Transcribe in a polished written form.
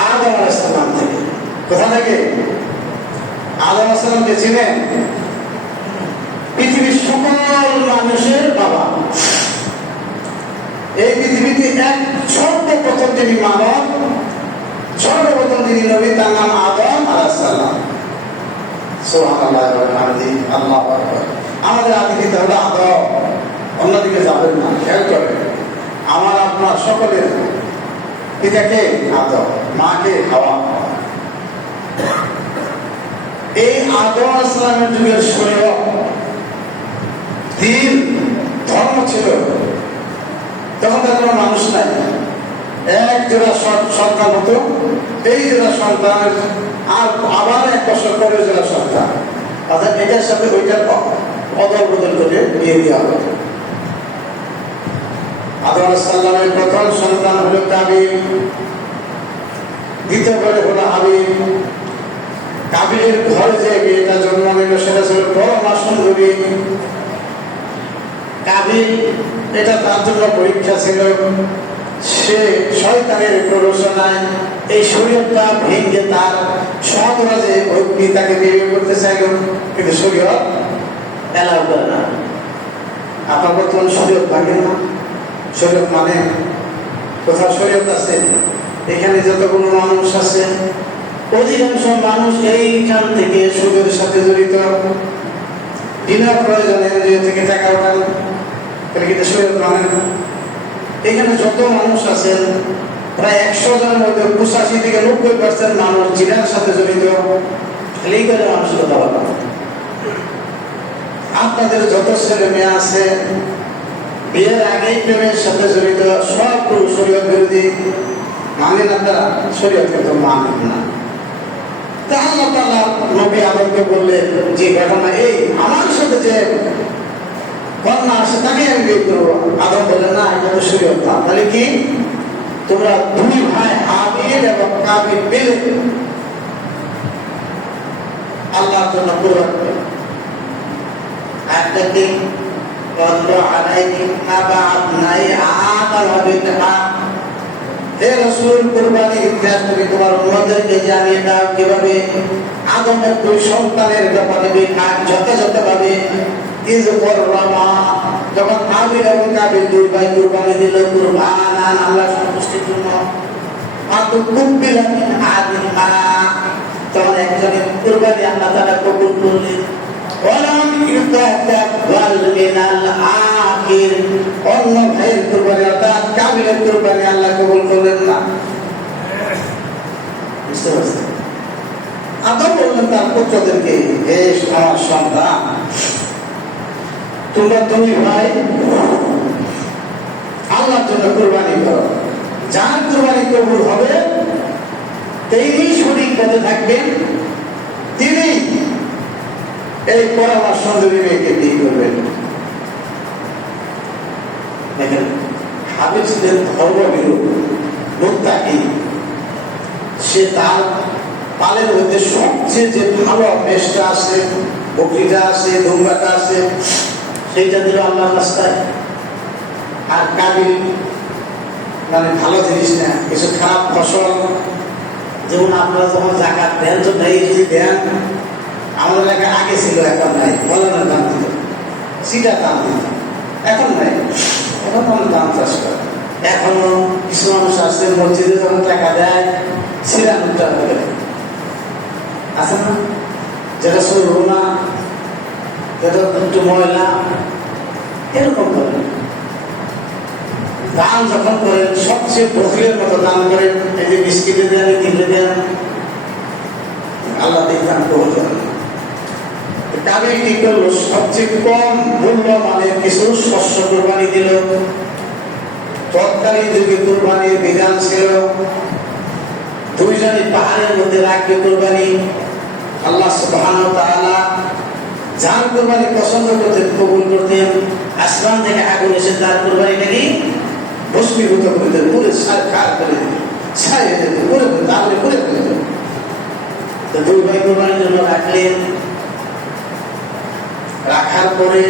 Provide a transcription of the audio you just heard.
আদম আলাইহিস সালাম থেকে। কোথা থেকে? আদম আলাইহিস সালামকে চিনেন? পৃথিবীর সকল মানুষের বাবা। এই পৃথিবীতে এক সর্বপ্রথম যিনি মানব, সর্বপ্রথম যিনি নবী, তার নাম আদম আলাইহিস সালাম। সুবহানাল্লাহ ওয়া বিহামদিহি, আল্লাহু আকবার। আমাদের আদি পিতা হলো আদম, অন্যদিকে যাবেন না, খেয়াল করেন। আমার আপনার সকলের পিতাকে আদম, মাকে হাওয়া। এই আদম আলাইহিস সালামের যুগের শরীয়ত, দিন, ধর্ম ছিল। তখন তার কোনো মানুষ নাই, এক জোড়া সন্তান হতো। এই জোড়া সন্তানের আর আবার 1 বছর পরে জোড়া সন্তান, অর্থাৎ এটার সাথে ওইটার অদল বদল করে বিয়ে দেওয়া হতো। আদম আলাইহিস সালামের প্রথম সন্তান হলো কাবিল, দ্বিতীয় পরে হলো হাবিল। কাবিলের ঘরে যে মেয়েটা জন্ম নিল সেটা ছিল পরমা সুন্দরী। কাবিল, এটা তার জন্য পরীক্ষা ছিল। সে শয়তানের প্ররোচনায় এই শরীয়তটা ভেঙে তার সহজে ভক্তি তাকে বিয়ে করতে চাইল, কিন্তু শরীয়ত এলাও করে না। আপনার বর্তমান শরীয়ত ভাঙে না, শরীয়ত মানে কোথাও শরীয়ত আছে? এখানে যতগুলো মানুষ আছে অধিকাংশ মানুষ এইখান থেকে সুদের সাথে জড়িত, বিনা প্রয়োজনে থেকে টাকা ওঠান, তাহলে কিন্তু শরীয়ত মানে না। এখানে যত মানুষ আছেন প্রায় 100 জনের মধ্যে 85 থেকে 90% মানুষ জিনার সাথে জড়িত। এই করে মানুষ কথা বলা। আপনাদের যত ছেলে মেয়ে আছে বিয়ের আগেই প্রেমের সাথে জড়িত, সব শরীয়ত বিরোধী। মানে না, তারা শরীয়ত কিন্তু মানেন না। তা আল্লাহ তাআলা নবী আদমকে বললেন যে ঘটনা এই, আমার সাথে যে কন্যা আসে তাকে আমি বিয়ে করবো। আদম বললেন না, এটা তো শরীয়ত না। তাহলে কি? তোমরা 2 ভাই হাবিল এবং কাবিল মিলে আল্লাহর জন্য কুরবান করো। একটা দিন ওয়াদলু আলাইহিম নাবা আবনাই আদম বিল হক। হে রাসূল, কুরবানির ইতিহাস তুমি তোমার উম্মতদেরকে জানিয়ে দাও কিভাবে আদমের 2 সন্তানের ব্যাপারে যথাযথভাবে যখন হাবিল এবং কাবিল 2 ভাই কুরবানি দিল, কুরবানান আল্লাহর সন্তুষ্টির জন্য, তখন একজনের কুরবানি আল্লাহ তাআলা কবুল করলেন। অন্য ভাইয়ের কুরবানি অর্থাৎ কাবিলের কুরবানি আল্লাহ কবুল করলেন না। বুঝতে পারছেন? আদম বললেন তার পুত্রদেরকে, হে আমার সন্তান, তোমরা 2 ভাই আল্লাহর জন্য কুরবানি করো। যার কুরবানি কবুল হবে তিনি সঠিক পথে থাকবেন, তিনি এই পরমা সুন্দরী মেয়েকে বিয়ে করবেন। দেখেন, হাবিল ছিলেন ধর্মবিরোধ, মুত্তাকি। সে তার পালের মধ্যে সবচেয়ে যে ভালো মেষটা আছে, বকরিটা আছে, দুম্বাটা আছে, সেইটা দিল আল্লাহর রাস্তায়। আর কাবিল মানে ভালো জিনিস না, কিছু খারাপ ফসল, যেমন আপনারা যখন জাকাত দেন, তো নেই যদি দেন, আমাদের এলাকায় আগে ছিল, এখন নাই। ফলনের দাম দিত, সিটার দাম দিত, এখন নাই। এখন মানুষ দাম চাষ করে। এখনো কিছু মানুষ আসছে মসজিদে যখন টাকা দেয়, সিরানুর টাকা দেয়, আছে না? যেটা শুরু না, যেটা একটু ময়লা, এরকম করে দান যখন করেন সবচেয়ে বকরির মতো দান করেন। এই যে বিস্কিটে দেন, কিনে দেন, আল্লাহ দান কবুল করেন। কাবিল কি করলো? সবচেয়ে কম মূল্যমানের কিছু শস্য কুরবানি দিল। তৎকালীন যুগে কুরবানির বিধান ছিল 2 জনই পাহাড়ের মধ্যে রাখবে কুরবানি। আল্লাহ সুবহানাহু ওয়া তাআলা যার কুরবানি পছন্দ করতেন, কবুল করতেন, আসমান থেকে আগুন এসে তার কুরবানিটাকে ভস্মীভূত করে দেন, পুরো সার করে দিত, ছাড়িয়ে দিত, পুরো তাহলে পুরো করে দিত। তো 2 ভাই কুরবানির জন্য রাখলেন। রাখার পরে